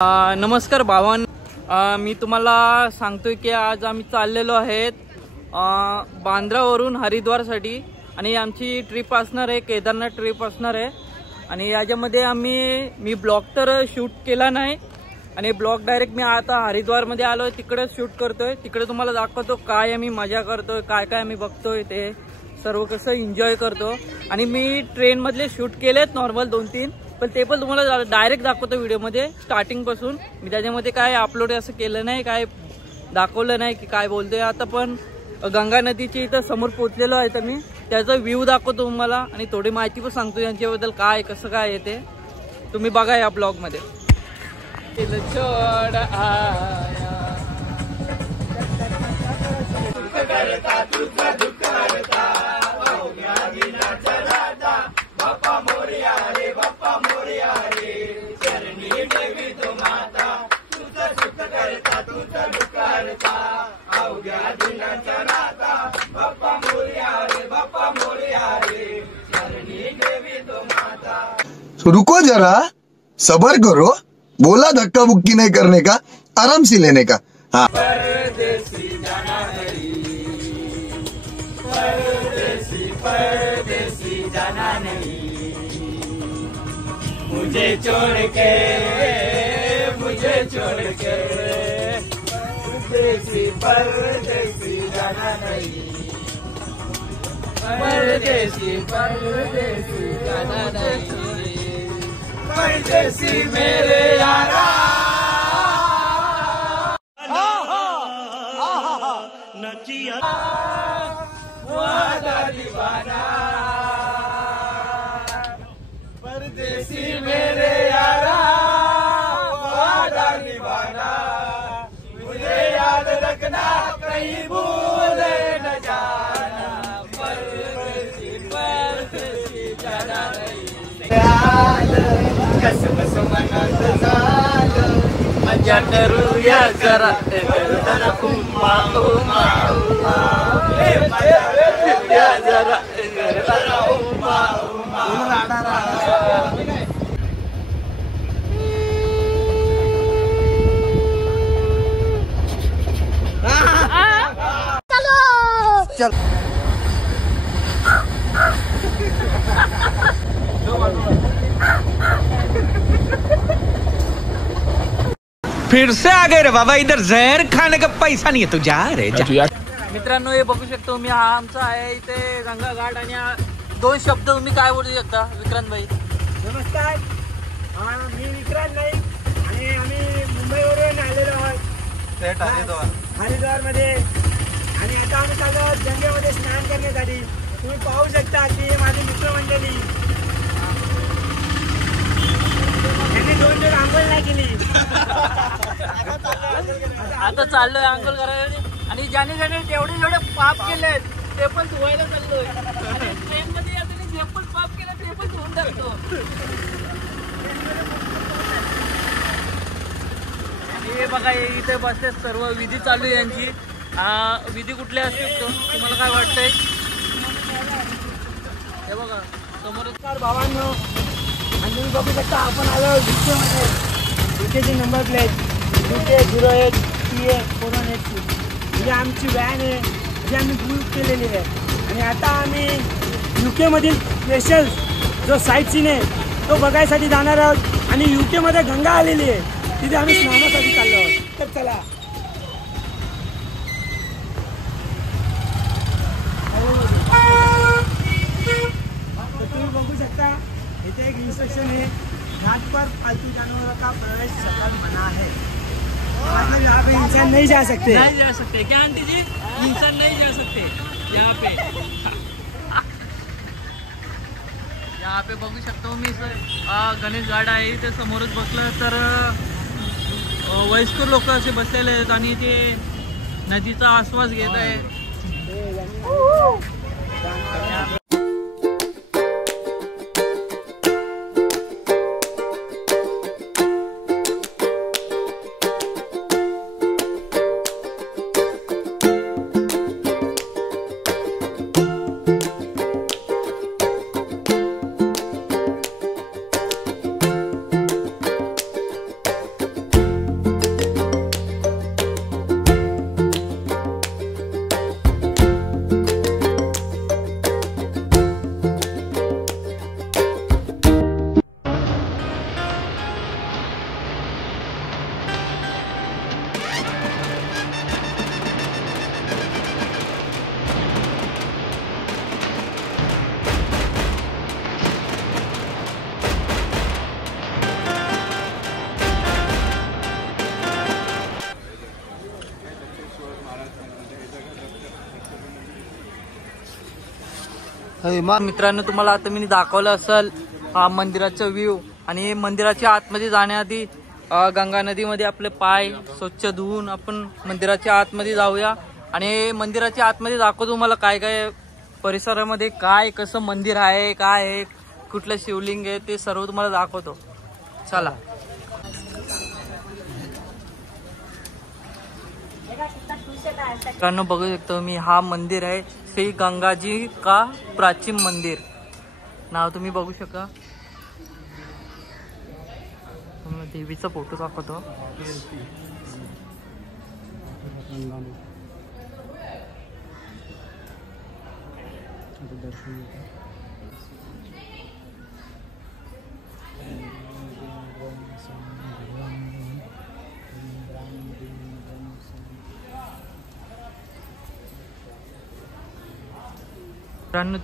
नमस्कार भावान, मी तुम्हाला सांगतोय की आज आम्ही चाललेलो आहेत बांद्रावरून हरिद्वारसाठी आणि आमची ट्रिप असणार आहे, केदारनाथ ट्रिप असणार आहे। आणि याच्यामध्ये मी ब्लॉग तर शूट केला नाही आणि ब्लॉग डायरेक्ट मी आता हरिद्वारमध्ये आलोय, तिकडे शूट करतोय। तिकडे तुम्हाला दाखवतो काय आम्ही मजा करतोय, काय काय आम्ही बघतोय, ते सर्व कसं एन्जॉय करतो। आणि मी ट्रेन मधले शूट केलेत नॉर्मल 2-3, पण ते पण तुम्हाला डायरेक्ट दाखवतो व्हिडिओमध्ये स्टार्टिंग पासून। मी त्याच्यामध्ये काय अपलोड असं केलं नाही, काय दाखवलं नाही की काय बोलतोय। आता पण गंगा नदीच्या इथं समोर पोहोचलेलो आहे, तर मी त्याचा व्ह्यू दाखवतो तुम्हाला आणि थोडी माहिती पण सांगतो यांच्याबद्दल, काय कसं काय येते तुम्ही बघा या ब्लॉग मध्ये। रुको जरा, सबर करो, बोला धक्का बुक्की नहीं करने का, आराम से लेने का। हाँ। परदेसी जाना नहीं, परदेसी परदेसी जाना नहीं, मुझे छोड़ के परदेसी जाना नहीं, परदेसी जाना नहीं, परदेसी मेरे यारा नचिया वादा दीवाना, परदेसी मेरे यारा वादा दीवाना, मुझे याद रखना कहीं भूल न जाना, परदेसी जाना नहीं। कसम मनात झालं मजा करूया जरा जरा उम्मा उम्मा उम्मा, मजा करूया जरा जरा उम्मा उम्मा। चल फिर से आ गए रे बाबा, इधर जहर खाने का पैसा नहीं है, तू जा रे जा। मित्रांनो, हे बघू शकतो मी, हा आमचा आहे इथे गंगा घाट। आणि दोन शब्द तुम्ही काय बोलू शकता विक्रांत भाई? नमस्कार, मी विक्रांत नाईक आणि आम्ही मुंबईवरून आलेलो आहोत हरिद्वार मध्ये। आणि आता आम्ही चाललो गंगेमध्ये स्नान करण्यासाठी। तुम्ही पाहू शकता की माझी मित्रमंडळी यांनी 2 दिवस आंघोळ नाही केली, आता चाललोय आंघोळ करायला। आणि ज्याने जेवढे पाप केलेत ते पण धुवायला चाललोय। आणि ट्रेन मध्ये यातून जे पण पाप केलं ते पण धुवून टाकतो। आणि हे बघा, इथे बसले सर्व विधी चालू आहे यांची। विधी कुठले असतील तुम्हाला काय वाटतंय? हे बघा समोर भावांनो, आणि तुम्ही बघू शकता आपण आलो UK मध्ये। UKची नंबर प्लेट UK 01 PA418, ही आमची व्हॅन आहे जी आम्ही बुक केलेली आहे। आणि आता आम्ही UK मधील स्पेशल जो साईट सीन आहे तो बघायसाठी जाणार आहोत। आणि UK मध्ये गंगा आलेली आहे, तिथे आम्ही स्नानासाठी चाललो आहोत। तर चला, तुम्ही बघू शकता इथे एक इंस्ट्रक्शन है, घाट पर पालतू जानवरों का प्रवेश सफल मना है। मतलब यहाँ पे इंसान नहीं जा सकते, क्या आंटी जी? इंसान नहीं जा सकते यहाँ पे। यहाँ पे बघू शकतो मी गणेश घाट आहे, इथे समोरच बसलं तर वयस्कर लोक असे बसलेले आहेत आणि ते नदीचा आस्वाद घेत आहे। मित्रांनो, तुम्हाला आता मी दाखवलं असेल मंदिराचा व्ह्यू. आणि मंदिराच्या आतमध्ये जाण्याआधी गंगा नदीमध्ये आपले पाय स्वच्छ धुवून आपण मंदिराच्या आतमध्ये जाऊया. आणि मंदिराच्या आतमध्ये दाखवतो तुम्हाला काय काय परिसरामध्ये काय कसं मंदिर आहे, काय आहे, कुठलं शिवलिंग आहे, ते सर्व तुम्हाला दाखवतो. चला. मित्रांनो, बघू शकतो मी, हा मंदिर आहे श्री गंगाजी का प्राचीन मंदिर. नाव तुम्ही बघू शकता. देवीचा फोटो दाखवतो.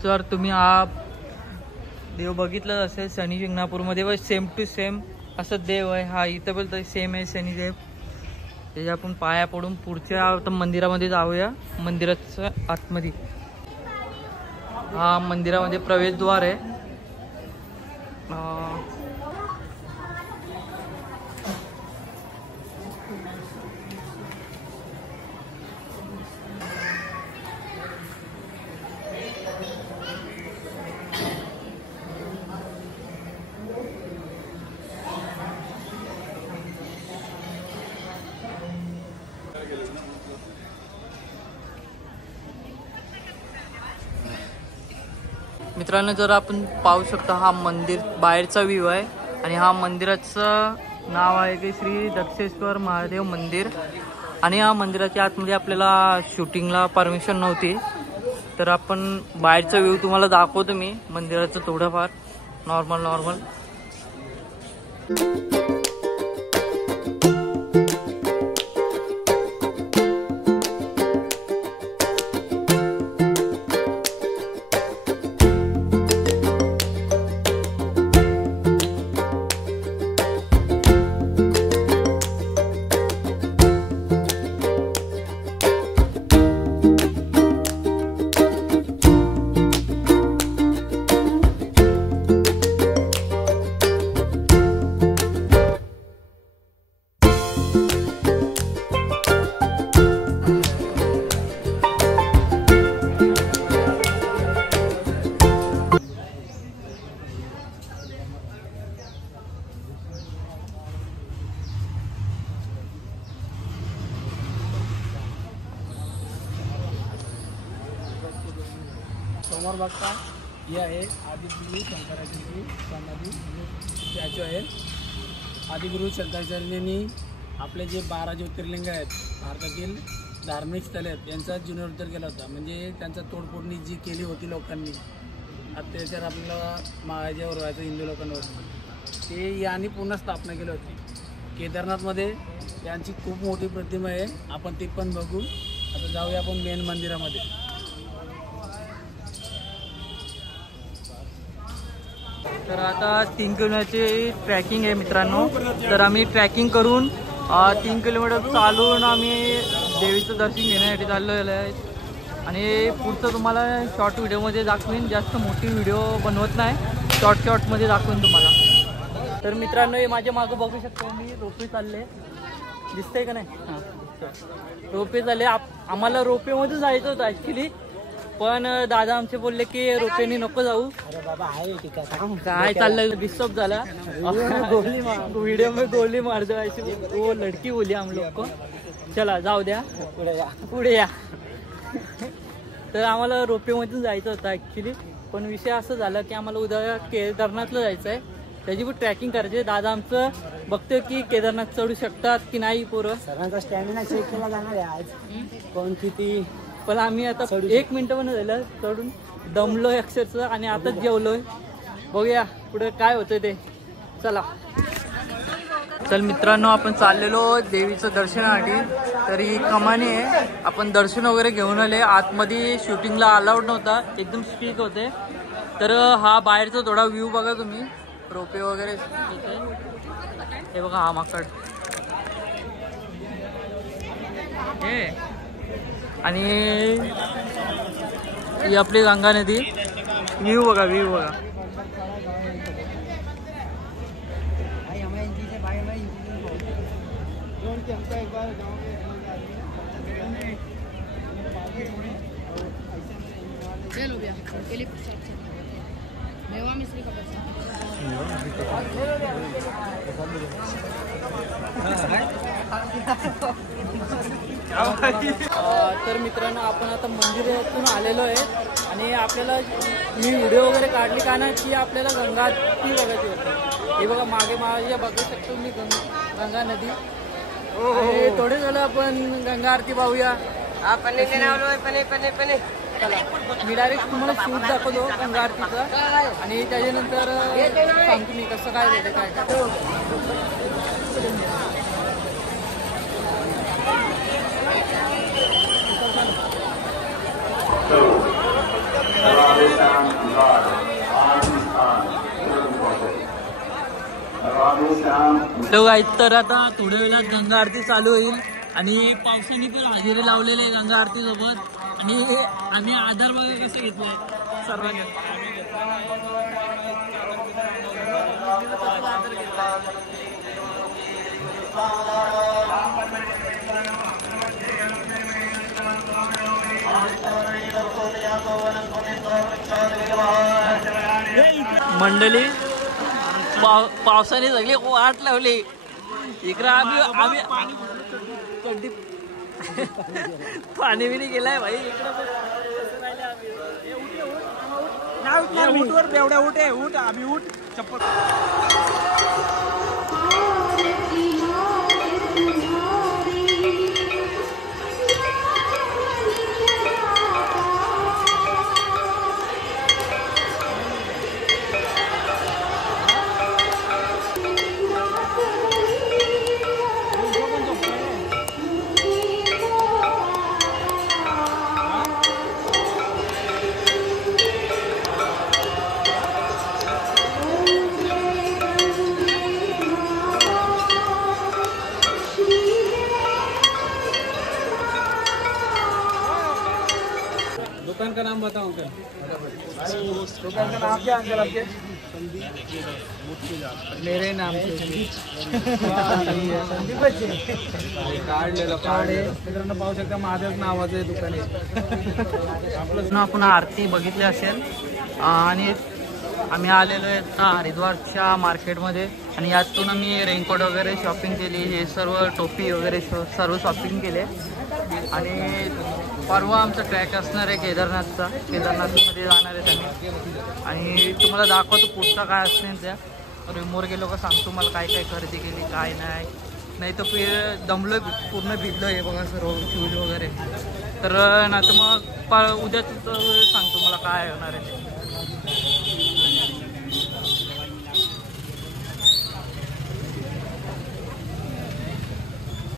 जर तुम्ही हा देव बघितलं असेल शनी शिंगणापूरमध्ये, व सेम टू सेम असं देव आहे. हा इथं पण सेम आहे शनिदेव. त्याच्या आपण पाया पडून पुढच्या मंदिरामध्ये जाऊया. मंदिराच्या आतमध्ये हा मंदिरामध्ये प्रवेशद्वार आहे. मित्रांनो, जर आपण पाहू शकता हा मंदिर बाहेरचा व्ह्यू आहे. आणि हा मंदिराचं नाव आहे की श्री दक्षेश्वर महादेव मंदिर. आणि या मंदिराच्या आतमध्ये आपल्याला शूटिंगला परमिशन नव्हती, तर आपण बाहेरचा व्ह्यू तुम्हाला दाखवतो मी मंदिराचं थोडंफार नॉर्मल. समोर बघता हे आहे आदिगुरु शंकराचार्य समाधी स्टॅच्यू आहे. आदिगुरु शंकराचार्यांनी आपले जे 12 ज्योतिर्लिंग आहेत, भारतातील धार्मिक स्थळे आहेत, यांचा जीर्णोद्धार केला होता. म्हणजे त्यांचा तोडफोडणी जी केली होती लोकांनी, अत्याचार आपल्याला महाराजावर व्हायचं हिंदू लोकांवर, ते यांनी पुन्हा स्थापना केली होती. केदारनाथमध्ये यांची खूप मोठी प्रतिमा आहे, आपण ती पण बघू. आता जाऊया आपण मेन मंदिरामध्ये. तर आता 3 किलोमीटरची ट्रॅकिंग आहे मित्रांनो. तर आम्ही ट्रॅकिंग करून 3 किलोमीटर चालून आम्ही देवीचं दर्शन घेण्यासाठी चाललेलं आहे. आणि पुढचं तुम्हाला शॉर्ट व्हिडिओमध्ये दाखवीन. जास्त मोठी व्हिडिओ बनवत नाही, शॉर्टमध्ये दाखवीन तुम्हाला. तर मित्रांनो, हे माझ्या मागं बघू शकतो मी, रोपवे चालले, दिसतंय का नाही? हां, रोपवे चालले. आम्हाला रोपवेमध्ये जायचं होतं ॲक्च्युली, पण दादा आमचे बोलले की रोपेनी नको जाऊ. काय चाललं, डिस्टर्ब झाला. व्हिडिओ में गोली मार दो ऐसी वो लड़की बोली हम लोग को. चला जाऊ द्या, पुढे या. तर आम्हाला रोपेमधून जायचं होतं ॲक्च्युली, पण विषय असं झाला की आम्हाला उद्या केदारनाथला जायचं आहे, त्याची पण ट्रॅकिंग करायची. दादा आमचं बघतोय की केदारनाथ चढू शकतात की नाही पोरं. सर्वांचा स्टॅमिना चेक केला जाणार आहे आज, कोण किती. पण आम्ही आता 1 मिनिटं पण झालं चढून दमलोय अक्षरशः, आणि आता जेवलोय. बघूया पुढे काय होतं ते. चला. चल मित्रांनो, आपण चाललेलो देवीचं दर्शनासाठी. तर ही कमानी आहे, आपण दर्शन वगैरे घेऊन आले. आतमध्ये शूटिंगला अलाउड नव्हता, एकदम स्ट्रिक्ट होते. तर हा बाहेरचा थोडा व्ह्यू बघा तुम्ही, रोपे वगैरे. हे बघा हा माकड हे, आणि ही आपली गंगा नदी. व्ह्यू बघा, व्ह्यू बघा. तर मित्रांनो, आपण आता मंदिरातून आलेलो आहे आणि आपल्याला मी व्हिडिओ वगैरे काढली का ना की आपल्याला गंगा आरती बघायची होती. हे बघा मागे माझ्या बघू शकतो मी गंगा नदी. थोडे झालं आपण गंगा आरती पाहूया. चला, मी डायरेक्ट तुम्हाला शूट दाखवतो गंगा आरतीचा आणि त्याच्यानंतर सांगतो मी कसं काय देते काय काय. तर आता थोड्या वेळात गंगा आरती चालू होईल आणि पावसाने पण हजेरी लावलेले आहे गंगा आरती सोबत. आणि आम्ही आधार बघा कसं घेतलंय सर्वांनी. मंडळी पावसाने सगळी वाट लावली. इकडं आम्ही पाणी बिनी गेलाय भाई. उठ वर बेवड्या, उठ उठ आम्ही उठ चप्पल. दुकान का नाम बताओ अंकल. दुकान का नाम क्या अंकल आपके? मेरे नाम से संदीप बच्चे कार्ड आहे. मित्रांनो पाहू शकता माझ्याच नावाचं दुकान आहे आपलं. आपण आरती बघितली असेल आणि आम्ही आलेलो आहे हरिद्वारच्या मार्केटमध्ये आणि यातून आम्ही रेनकोट वगैरे शॉपिंग केली. हे सर्व टोपी वगैरे सर्व शॉपिंग केले आणि परवा आमचा ट्रॅक असणार आहे केदारनाथमध्ये जाणार आहे आम्ही आणि तुम्हाला दाखवतो पुढचा काय असणार. त्या रिमोर गेलो का सांगतो मला काय काय खरेदी केली काय नाही तर दमलो पूर्ण भिजलो आहे बघा सर्व शूज वगैरे. तर नाही तर मग उद्याच सांगतो मला काय होणार आहे.